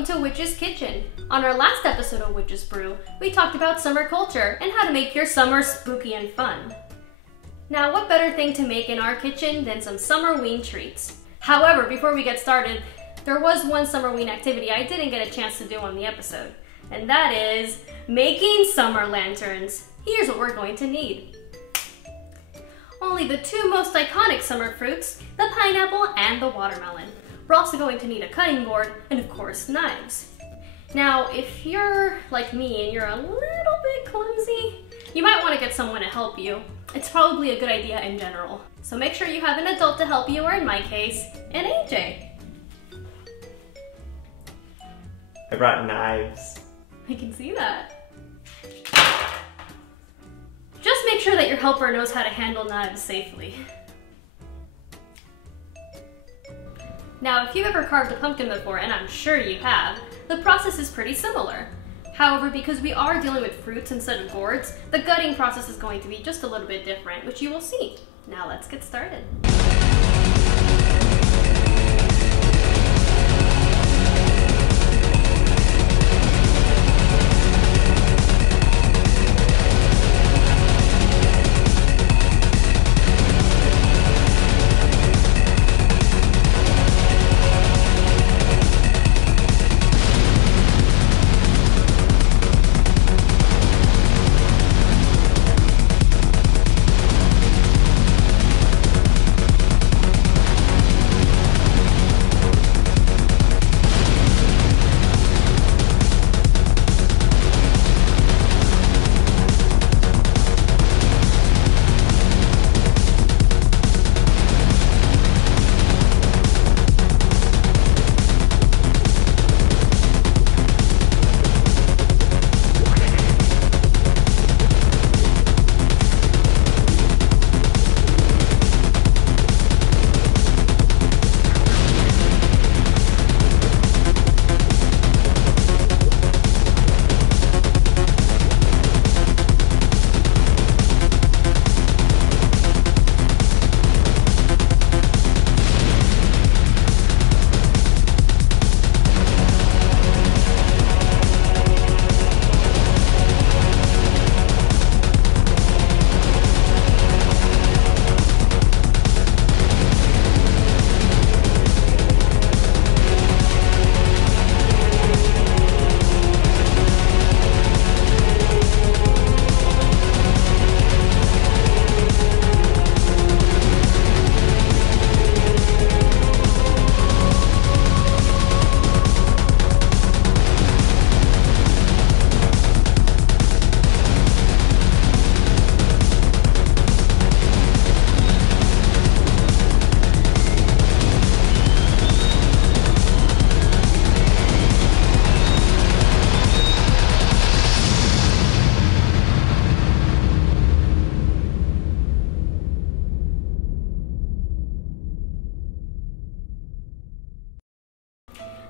welcome to Witch's Kitchen. On our last episode of Witch's Brew, we talked about summer culture and how to make your summer spooky and fun. Now, what better thing to make in our kitchen than some Summerween treats? However, before we get started, there was one Summerween activity I didn't get a chance to do on the episode, and that is making summer lanterns. Here's what we're going to need. Only the two most iconic summer fruits, the pineapple and the watermelon. We're also going to need a cutting board and, of course, knives. Now, if you're like me and you're a little bit clumsy, you might want to get someone to help you. It's probably a good idea in general. So make sure you have an adult to help you, or in my case, an AJ. I brought knives. I can see that. Just make sure that your helper knows how to handle knives safely. Now, if you've ever carved a pumpkin before, and I'm sure you have, the process is pretty similar. However, because we are dealing with fruits instead of gourds, the gutting process is going to be just a little bit different, which you will see. Now let's get started.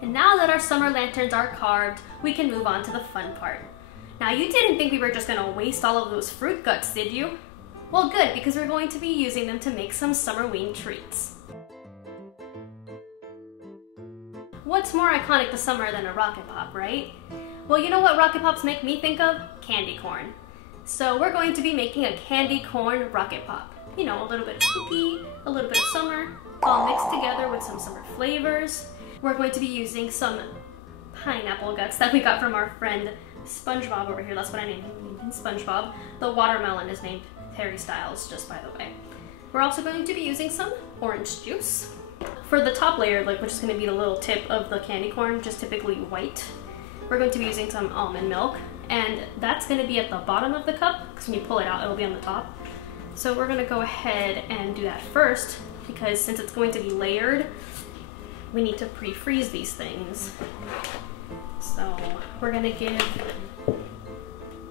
And now that our summer lanterns are carved, we can move on to the fun part. Now, you didn't think we were just gonna waste all of those fruit guts, did you? Well, good, because we're going to be using them to make some Summerween treats. What's more iconic to summer than a rocket pop, right? Well, you know what rocket pops make me think of? Candy corn. So we're going to be making a candy corn rocket pop. You know, a little bit of spooky, a little bit of summer, all mixed together with some summer flavors. We're going to be using some pineapple guts that we got from our friend SpongeBob over here. That's what I named him, SpongeBob. The watermelon is named Harry Styles, just by the way. We're also going to be using some orange juice. For the top layer, which is going to be the little tip of the candy corn, which is typically white, we're going to be using some almond milk, and that's going to be at the bottom of the cup, because when you pull it out, it'll be on the top. So we're going to go ahead and do that first, because since it's going to be layered, we need to pre-freeze these things. So we're gonna give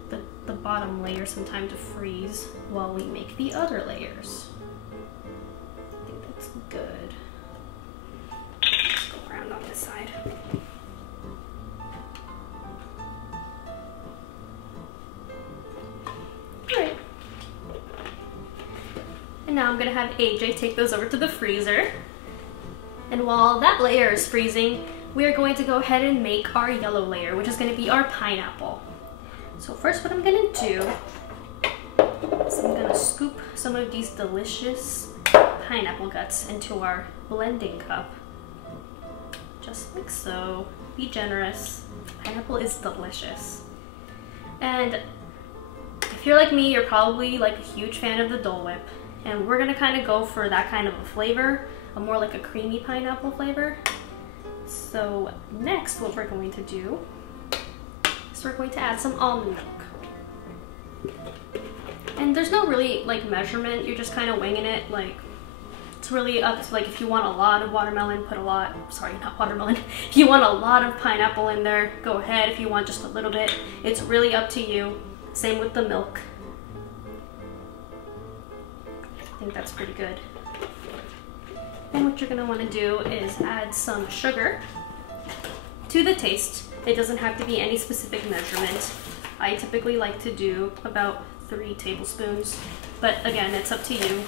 the bottom layer some time to freeze while we make the other layers. I think that's good. Let's go around on this side. Alright. And now I'm gonna have AJ take those over to the freezer. And while that layer is freezing, we are going to go ahead and make our yellow layer, which is going to be our pineapple. So first what I'm going to do is I'm going to scoop some of these delicious pineapple guts into our blending cup. Just like so. Be generous. Pineapple is delicious. And if you're like me, you're probably like a huge fan of the Dole Whip. And we're gonna kind of go for that kind of a flavor, a more like a creamy pineapple flavor. So next what we're going to do is we're going to add some almond milk. And there's no really like measurement, you're just kind of winging it. Like, it's really up to, like, if you want a lot of watermelon, put a lot, sorry, not watermelon. If you want a lot of pineapple in there, go ahead. If you want just a little bit, it's really up to you. Same with the milk. I think that's pretty good. And what you're gonna wanna do is add some sugar to the taste. It doesn't have to be any specific measurement. I typically like to do about 3 tablespoons, but again, it's up to you.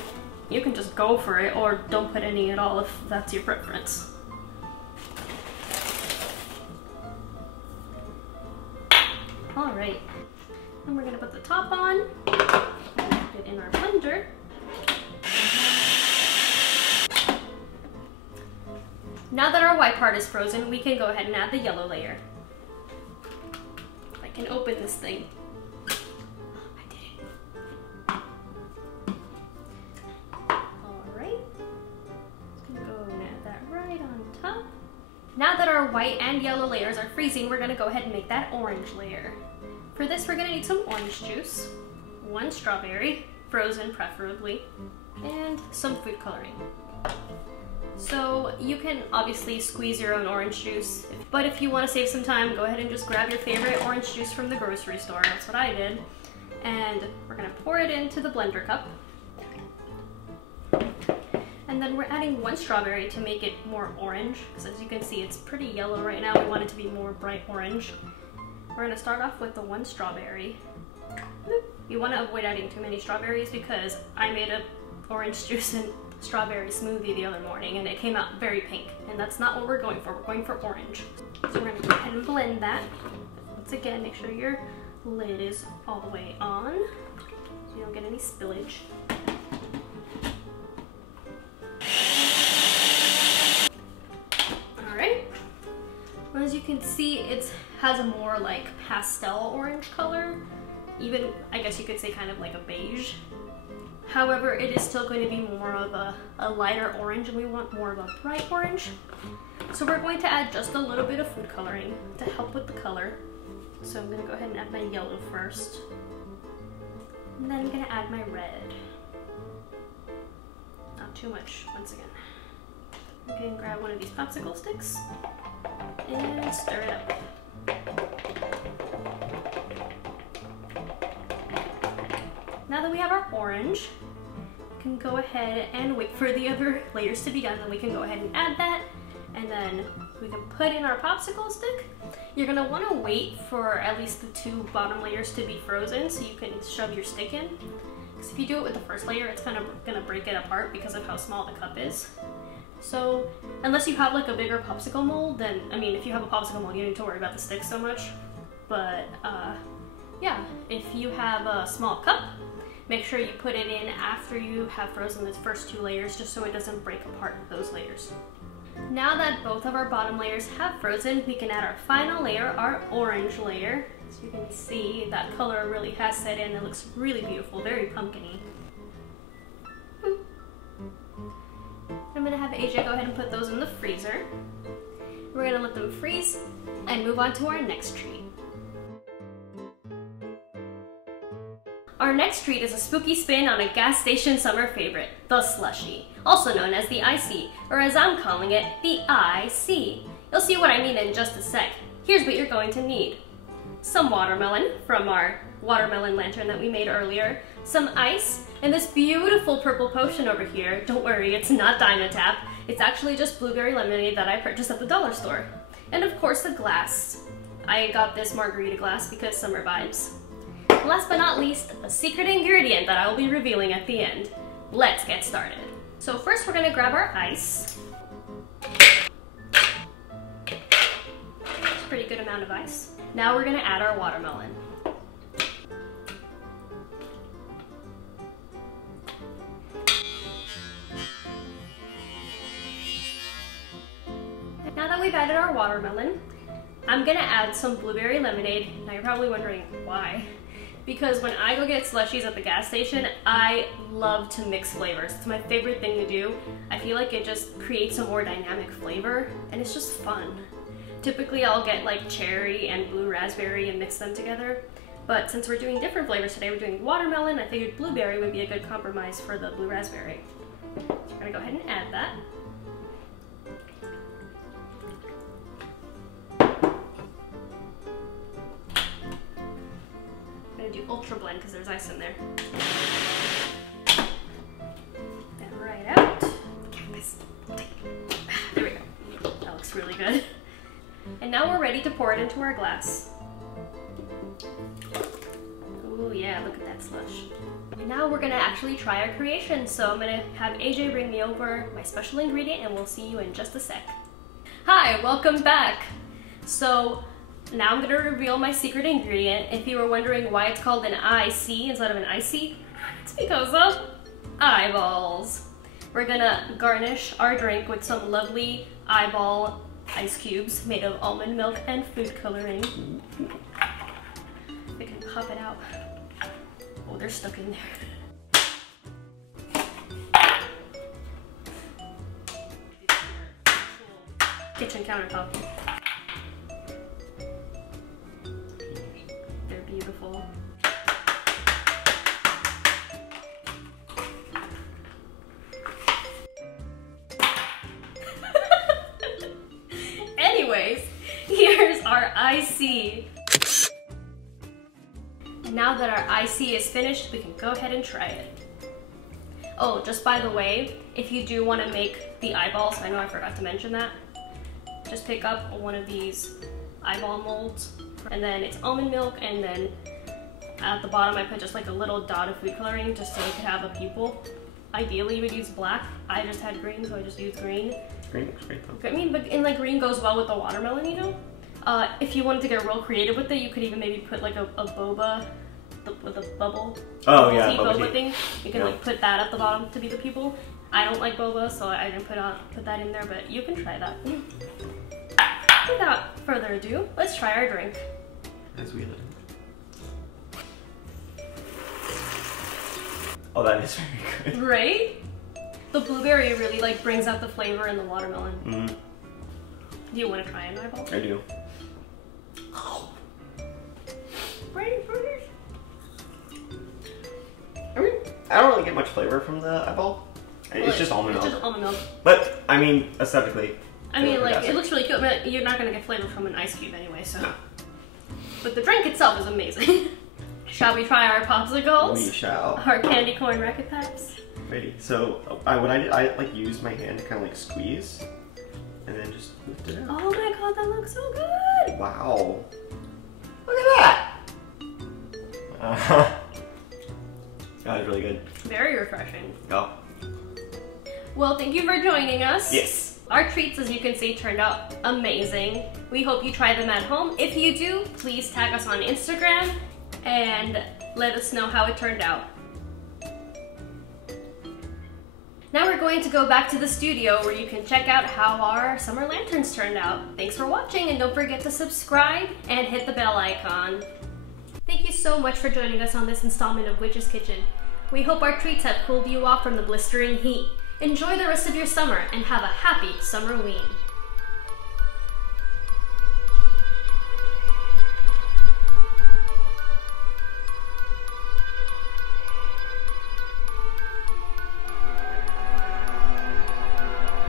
You can just go for it or don't put any at all if that's your preference. All right, and we're gonna put the top on, put it in our blender. Now that our white part is frozen, we can go ahead and add the yellow layer. I can open this thing. Now that our white and yellow layers are freezing, we're gonna go ahead and make that orange layer. For this, we're gonna need some orange juice, 1 strawberry, frozen preferably, and some food coloring. So you can obviously squeeze your own orange juice, but if you wanna save some time, go ahead and just grab your favorite orange juice from the grocery store. That's what I did. And we're gonna pour it into the blender cup. And then we're adding 1 strawberry to make it more orange, because as you can see, it's pretty yellow right now. We want it to be more bright orange. We're gonna start off with the 1 strawberry. You wanna avoid adding too many strawberries because I made a orange juice and strawberry smoothie the other morning and it came out very pink, and that's not what we're going for. We're going for orange. So we're gonna go ahead and blend that. Once again, make sure your lid is all the way on so you don't get any spillage. As you can see, it has a more like pastel orange color, even I guess you could say kind of like a beige. However, it is still going to be more of a lighter orange, and we want more of a bright orange. So we're going to add just a little bit of food coloring to help with the color. So I'm going to go ahead and add my yellow first, and then I'm going to add my red. Not too much, once again. You can grab one of these popsicle sticks and stir it up. Now that we have our orange, we can go ahead and wait for the other layers to be done, and we can go ahead and add that, and then we can put in our popsicle stick. You're gonna wanna wait for at least the 2 bottom layers to be frozen so you can shove your stick in. Because if you do it with the first layer, it's kind of gonna break it apart because of how small the cup is. So unless you have like a bigger popsicle mold, then, I mean, if you have a popsicle mold, you don't need to worry about the stick so much. But yeah, if you have a small cup, make sure you put it in after you have frozen the first 2 layers, just so it doesn't break apart those layers. Now that both of our bottom layers have frozen, we can add our final layer, our orange layer. As you can see, that color really has set in. It looks really beautiful, very pumpkin-y. I'm gonna have AJ go ahead and put those in the freezer. We're gonna let them freeze and move on to our next treat. Our next treat is a spooky spin on a gas station summer favorite, the slushie, also known as the IC, or as I'm calling it, the IC. You'll see what I mean in just a sec. Here's what you're going to need. Some watermelon from our watermelon lantern that we made earlier, some ice, and this beautiful purple potion over here. Don't worry, it's not Dynatap. It's actually just blueberry lemonade that I purchased at the dollar store. And of course the glass. I got this margarita glass because summer vibes. Last but not least, a secret ingredient that I will be revealing at the end. Let's get started. So first we're gonna grab our ice. amount of ice. Now we're gonna add our watermelon. Now that we've added our watermelon, I'm gonna add some blueberry lemonade. Now you're probably wondering why. Because when I go get slushies at the gas station, I love to mix flavors. It's my favorite thing to do. I feel like it just creates a more dynamic flavor and it's just fun. Typically I'll get like cherry and blue raspberry and mix them together. But since we're doing different flavors today, we're doing watermelon, I figured blueberry would be a good compromise for the blue raspberry. So I'm gonna go ahead and add that. Do ultra blend because there's ice in there. That right out. There we go. That looks really good. And now we're ready to pour it into our glass. Oh yeah, look at that slush. And now we're gonna actually try our creation. So I'm gonna have AJ bring me over my special ingredient and we'll see you in just a sec. Hi, welcome back. So now I'm gonna reveal my secret ingredient. If you were wondering why it's called an IC instead of an icy, it's because of eyeballs. We're gonna garnish our drink with some lovely eyeball ice cubes made of almond milk and food coloring. We can pop it out. Oh, they're stuck in there. Kitchen countertop. Beautiful. Anyways, here's our IC. Now that our IC is finished, we can go ahead and try it. Oh, just by the way, if you do want to make the eyeballs, I know I forgot to mention that, just pick up one of these eyeball molds. And then it's almond milk, and then at the bottom I put just like a little dot of food coloring just so you could have a pupil. Ideally you would use black. I just had green, so I just used green. Green looks great though. I mean, but in like green goes well with the watermelon, you know? If you wanted to get real creative with it, you could even maybe put like a boba with a bubble. Oh yeah, boba thing. You can like put that at the bottom to be the pupil. I don't like boba, so I didn't put that in there, but you can try that. Without further ado, let's try our drink. As we Oh, that is very good. Right? The blueberry really like brings out the flavor in the watermelon. Mm-hmm. Do you want to try an eyeball? I do. I mean, I don't really get much flavor from the eyeball. It's just almond milk. It's just almond milk. But, I mean, aesthetically. I mean, like, it looks really cute, but you're not going to get flavor from an ice cube anyway, so. No. But the drink itself is amazing. Shall we try our popsicles? We shall. Our candy corn Rocket Pops? Ready. So, what I did, I like used my hand to kind of like squeeze, and then just lift it out. Oh my god, that looks so good! Wow. Look at that! That was really good. Very refreshing. Oh. Well, thank you for joining us. Yes. Our treats, as you can see, turned out amazing. We hope you try them at home. If you do, please tag us on Instagram and let us know how it turned out. Now we're going to go back to the studio where you can check out how our summer lanterns turned out. Thanks for watching, and don't forget to subscribe and hit the bell icon. Thank you so much for joining us on this installment of Witch's Kitchen. We hope our treats have cooled you off from the blistering heat. Enjoy the rest of your summer and have a happy Summerween.